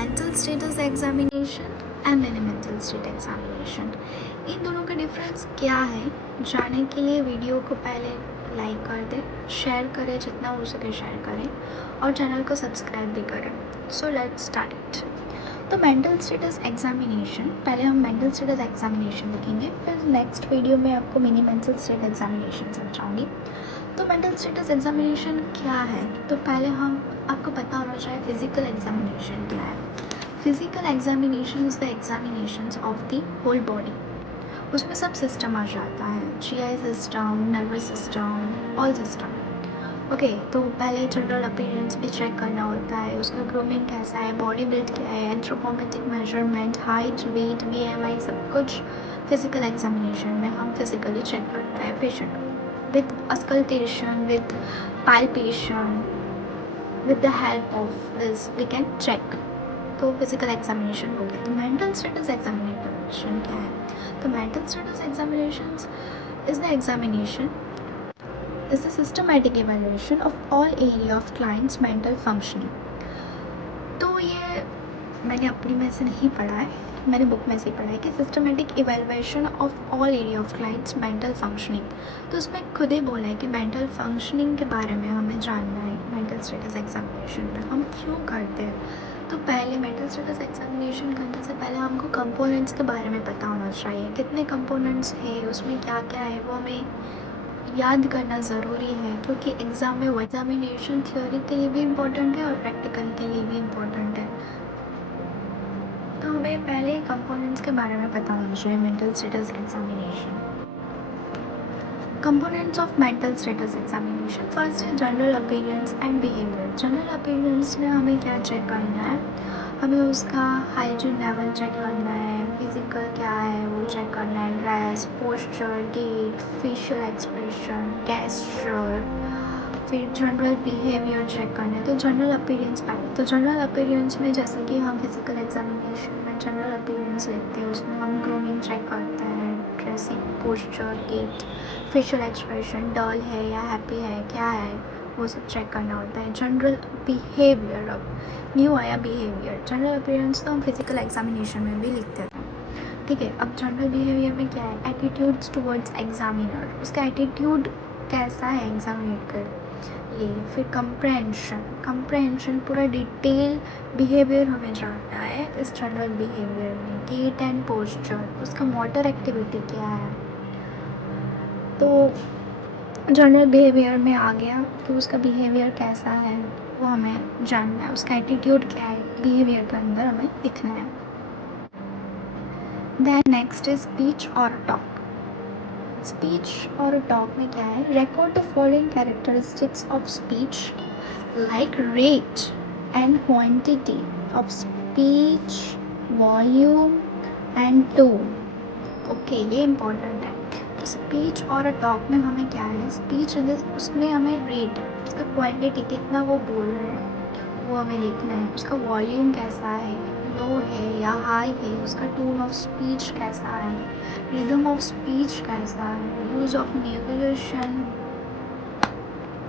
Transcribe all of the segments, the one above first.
Mental status examination and mini mental state examination, इन दोनों का डिफरेंस क्या है जानने के लिए वीडियो को पहले लाइक कर दें, शेयर करें, जितना हो सके शेयर करें और चैनल को सब्सक्राइब भी करें। So let's start it. तो मेंटल स्टेटस एग्जामिनेशन, पहले हम मेंटल स्टेटस एग्जामिनेशन देखेंगे, फिर नेक्स्ट वीडियो में आपको मिनी मेंटल स्टेट एग्जामिनेशन समझाऊंगी। तो मेंटल स्टेटस एग्जामिनेशन क्या है, तो पहले हम आपको पता होना चाहिए फिजिकल एग्जामिनेशन क्या है। Physical examination is the examination of the whole body. उसमें सब सिस्टम आ जाता है, GI system, nervous system, all system. Okay, तो पहले जनरल अपीयरेंस भी चेक करना होता है, उसका ग्रूमिंग कैसा है, बॉडी बिल्ड क्या है, anthropometric measurement, height, weight, BMI, सब कुछ फिजिकल एग्जामिनेशन में हम फिजिकली चेक करते हैं पेशेंट को with auscultation, with palpation, with the help of this we can check। तो फिजिकल एग्जामिनेशन हो गया। तो मेंटल स्टेटस एग्जामिनेशन क्या है, तो mental status examination is the examination is the systematic evaluation of all area of client's mental functioning। तो ये मैंने अपनी में से नहीं पढ़ा है, मैंने बुक में से पढ़ा है कि systematic evaluation of all area of clients mental functioning. तो उसमें खुद ही बोला है कि मेंटल फंक्शनिंग के बारे में हमें जानना है मेंटल स्टेटस एग्जामिनेशन में हम क्यों करते हैं। तो पहले मेंटल स्टेटस एग्जामिनेशन करने से पहले हमको कंपोनेंट्स के बारे में पता होना चाहिए, कितने कंपोनेंट्स है, उसमें क्या क्या है, वो हमें याद करना ज़रूरी है, क्योंकि एग्ज़ाम में वो एग्जामिनेशन थ्योरी के लिए भी इम्पोर्टेंट है और प्रैक्टिकल के लिए भी इम्पोर्टेंट है। तो हमें पहले कंपोनेंट्स के बारे में पता होना चाहिए mental status examination. Components of mental status examination, first है general appearance and behaviour. General appearance में हमें क्या चेक करना है, हमें उसका हाइजीन लेवल चेक करना है, फिजिकल क्या है वो चेक करना है, dress, posture, gait, facial expression, gesture, फिर जनरल बिहेवियर चेक करना है। तो जनरल अपीयरेंस पहले, तो जनरल अपीयरेंस में जैसे कि हम फिजिकल एग्जामिनेशन में जनरल अपीयरेंस लेते हैं, उसमें हम ग्रूमिंग चेक करते हैं, dressing, posture, gait, facial expression, dull है या हैप्पी है, क्या है वो सब चेक करना होता है। जनरल बिहेवियर, अब न्यू आया बिहेवियर। जनरल अपीयरेंस तो हम फिजिकल एग्जामिनेशन में भी लिखते थे, ठीक है। अब जनरल बिहेवियर में क्या है, एटीट्यूड्स टुवर्ड्स एग्जामिनर, उसका एटीट्यूड कैसा है एग्जामिनेट कर ये। फिर कंप्रहेंशन पूरा डिटेल बिहेवियर हमें जानना है इस जनरल बिहेवियर में। गेट एंड पोस्चर, उसका मोटर एक्टिविटी क्या है। तो जनरल बिहेवियर में आ गया कि उसका बिहेवियर कैसा है वो हमें जानना है, उसका एटीट्यूड क्या है बिहेवियर के अंदर हमें दिखना है। देन नेक्स्ट इज स्पीच और टॉक। स्पीच और टॉक में क्या है, record the following characteristics of speech like rate and quantity of speech, volume and tone. Okay, ये इम्पोर्टेंट है। तो स्पीच और टॉक में हमें क्या है, स्पीच उसमें हमें रेट, उसका क्वांटिटी कितना वो बोल रहे हैं वो हमें देखना है, उसका वॉल्यूम कैसा है, लो है या हाई है, उसका टोन ऑफ स्पीच कैसा है, रिदम ऑफ स्पीच कैसा है, यूज ऑफ नेगुलेशन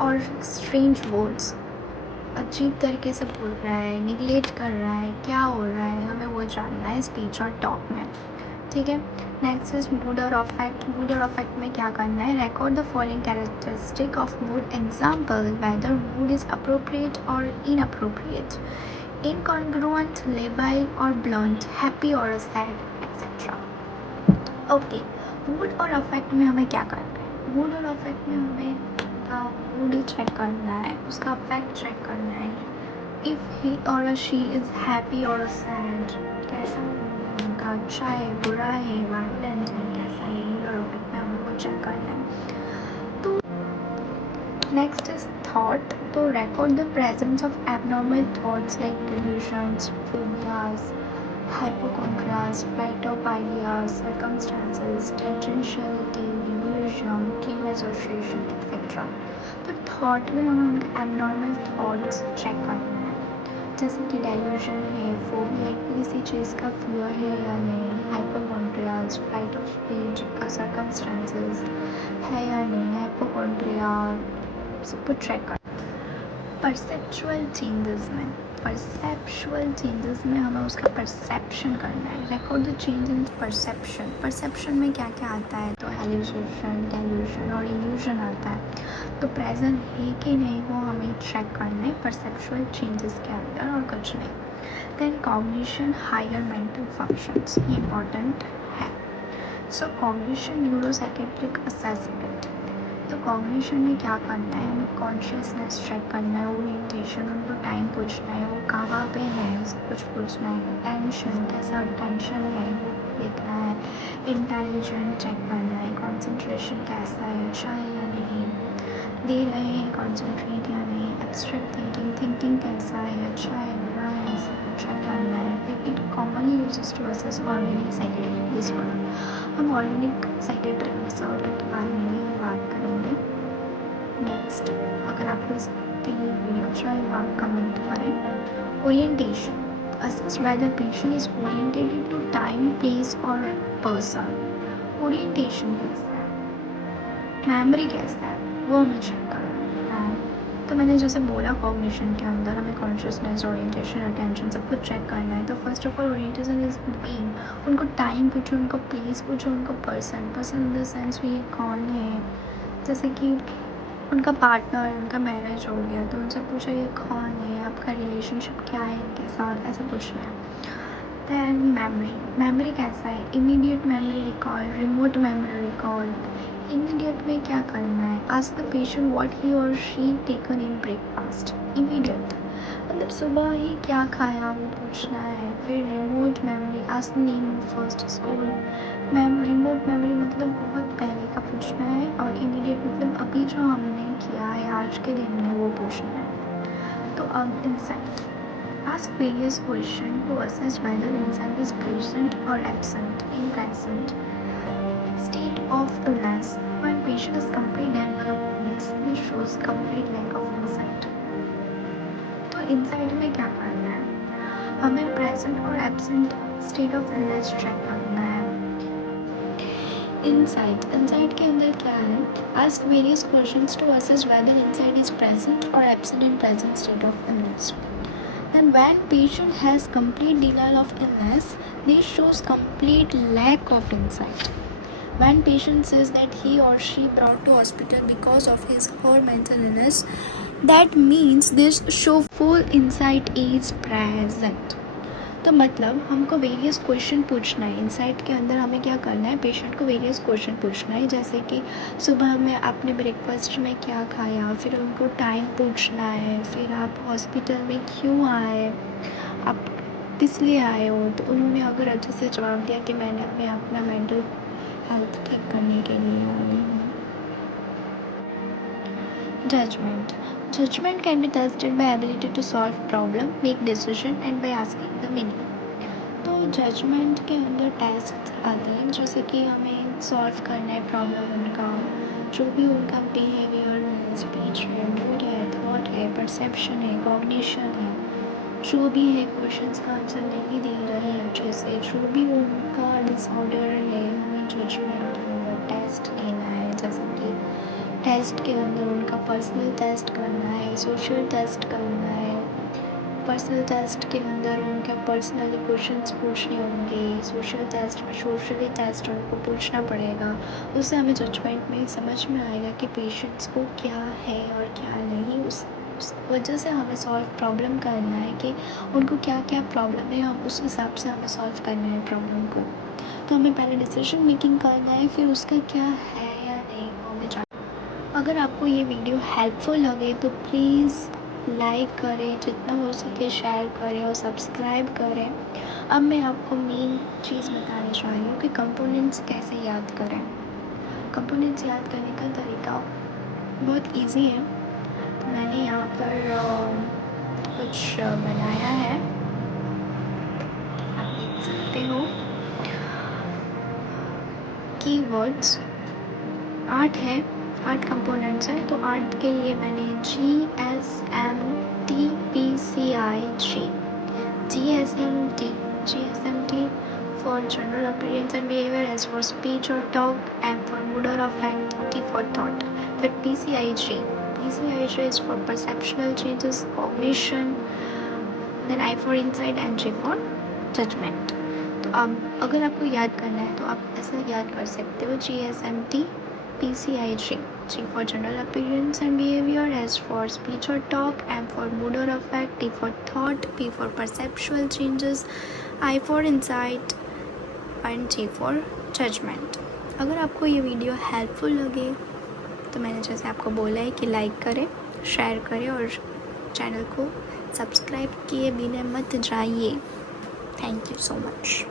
और स्ट्रेंज वर्ड्स, अजीब तरीके से बोल रहा है, निगलेक्ट कर रहा है, क्या हो रहा है, हमें वो जानना है स्पीच और टॉक में, ठीक है। नेक्स्ट इज मूड और अफेक्ट। मूड और अफेक्ट में क्या करना है, record the following characteristic of mood, example whether mood is appropriate और inappropriate, incongruent, labile or blunt, happy or sad, etc. Okay, mood और अफेक्ट में हमें क्या करना है, मूड और अफेक्ट में हमें मूड चेक करना है, उसका अफेक्ट चेक करना है, इफ़ ही और शी इज़ हैप्पी और सैड, कैसा उनका, अच्छा है, बुरा है, वायलेंट है, कैसा है, मूड और अफेक्ट में हमें वो चेक करना है। तो नेक्स्ट इज थॉट। तो record the presence of abnormal thoughts like delusions, phobias, hypochondrias, flight of ideas, circumstances, tangentiality, delusion, dream association, etc. तो थॉट में हम एबनॉर्मल थॉट्स चेक करना है, जैसे कि डेल्यूशन है, फोबिया किसी चीज़ का फियर है या नहीं, हाइपोकॉन्ड्रियाज, फ्लाइट ऑफ स्पीच, सर्कमस्टेंसेस है या नहीं, हाइपोकॉन्ड्रिया, सब कुछ चेक कर। परसेप्चुअल चेंजेस में परसेप्चुअल चेंजेस में हमें उसका परसेप्शन करना है, record the change in perception. Perception में क्या क्या आता है, तो हेल्यूसिनेशन, डेल्यूशन और इल्यूजन आता है। तो प्रेजेंट है कि नहीं वो हमें चेक करना है परसेप्चुअल चेंजेस के अंदर और कुछ नहीं। Then cognition, higher mental functions, ये इंपॉर्टेंट है। So cognition, neuropsychiatric assessment. तो कॉग्निशन में क्या करना है, हमें कॉन्शियसनेस चेक करना है, ओरिएंटेशन, उनको टाइम पूछना है, वो कहाँ पे है, सब कुछ पूछना है। टेंशन, कैसा टेंशन है वो देखना है। इंटेलिजेंट चेक करना है, कंसंट्रेशन कैसा है, अच्छा है या नहीं, दे रहे हैं कंसंट्रेट या नहीं। एब्स्ट्रैक्ट थिंकिंग, थिंकिंग कैसा है, अच्छा है बुरा है, सब चेक करना है। It commonly uses to assess organic psychiatric disorder. हम ऑर्गेनिक साइकेट्रिक डिसऑर्डर के बारे में भी बात करेंगे नेक्स्ट। अगर आपको इस वीडियो अच्छा लगे आप कमेंट करें। Orientation, assess whether patient is orientated to time, place or person. Orientation कैसा है, मेमोरी कैसा है, वो हमें चेक करना है। तो मैंने जैसे बोला कॉग्निशन के अंदर हमें कॉन्शियसनेस, ओरिएंटेशन, अटेंशन सब कुछ चेक करना है। तो first of all orientation is being, उनको टाइम पूछो, उनको प्लेस पूछो, उनको person, person in the sense ये कौन है, जैसे कि उनका पार्टनर, उनका मैरिज हो गया तो उनसे पूछो ये कौन है, आपका रिलेशनशिप क्या है इनके साथ, ऐसा पूछना है। दैन मेमोरी, मेमोरी कैसा है, immediate memory recall, remote memory recall. Immediate में क्या करना है, ask the patient what he और she taken in breakfast. Immediate मतलब सुबह ही क्या खाया वो पूछना है। फिर remote memory, ask name first school. Remote memory मतलब बहुत पहले का पूछना है, और इमीडिएट मतलब अभी जो हमने किया है आज के दिन में वो पूछना है। तो अब insight, ask various questions to assess whether insight is present or absent. In present state of illness, when patient is complete development, this shows complete lack of insight. तो इंसाइट में क्या करना है, हमें प्रेजेंट और absent state of illness check करना है। Insight, insight के अंदर क्या है, ask various questions to assess whether insight is present और absent in present state of illness. Then when patient has complete denial of illness, this shows complete lack of insight. When patient says that he or she brought to hospital because of his or her mental illness, that means this show full insight is present. तो मतलब हमको various question पूछना है। Insight के अंदर हमें क्या करना है, पेशेंट को वेरियस क्वेश्चन पूछना है, जैसे कि सुबह में आपने ब्रेकफास्ट में क्या खाया, फिर उनको टाइम पूछना है, फिर आप हॉस्पिटल में क्यों आए, आप किस लिए आए हो। तो उन्होंने अगर अच्छे से जवाब दिया कि मैं अपना मेंटल हेल्थ ठीक करने के लिए आई हूँ। Judgment. Judgment can be tested by ability to solve problem, make decision and by asking the meaning. तो जजमेंट के अंदर टेस्ट आते हैं, जैसे कि हमें सॉल्व करना है प्रॉब्लम उनका, जो भी उनका बिहेवियर है, स्पीच है, मूड है, थॉट है, परसेप्शन है, कॉग्निशन है, जो भी है क्वेश्चंस का आंसर नहीं दे रहे हैं अच्छे से, जो भी उनका डिसऑर्डर है, हमें जजमेंट के अंदर टेस्ट लेना है। जैसे कि टेस्ट के अंदर उनका पर्सनल टेस्ट करना है, सोशल टेस्ट करना है। पर्सनल टेस्ट के अंदर उनके पर्सनली क्वेश्चंस पूछने होंगे, सोशल टेस्ट में सोशली टेस्ट उनको पूछना पड़ेगा। उससे हमें जजमेंट में समझ में आएगा कि पेशेंट्स को क्या है और क्या नहीं। उस वजह से हमें सॉल्व प्रॉब्लम करना है कि उनको क्या क्या प्रॉब्लम है, हम उस हिसाब से हमें सॉल्व करना है प्रॉब्लम को। तो हमें पहले डिसीजन मेकिंग करना है, फिर उसका क्या है या नहीं वो हमें जानना। अगर आपको ये वीडियो हेल्पफुल लगे तो प्लीज़ लाइक करें, जितना हो सके शेयर करें और सब्सक्राइब करें। अब मैं आपको मेन चीज़ बताने जा रही हूँ कि कंपोनेंट्स कैसे याद करें। कंपोनेंट्स याद करने का तरीका बहुत इजी है। तो मैंने यहाँ पर कुछ बनाया है, आप देख सकते हो। कीवर्ड्स 8 है, 8 कंपोनेंट्स हैं। तो 8 के लिए मैंने GSMT for general appearance and behavior, S for speech or talk, M for mood or affect, T for thought. Then PCIG is for perceptual changes, cognition, then I for insight and J for judgment. तो अब अगर आपको याद करना है तो आप ऐसा याद कर सकते हो GSMT PCIG. G for general appearance and behavior, S for speech or talk, M for mood or affect, T for thought, P for perceptual changes, I for insight and J for judgment. अगर आपको ये video helpful लगे तो मैंने जैसे आपको बोला है कि लाइक करें, शेयर करें और चैनल को सब्सक्राइब किए बिना मत जाइए. Thank you so much.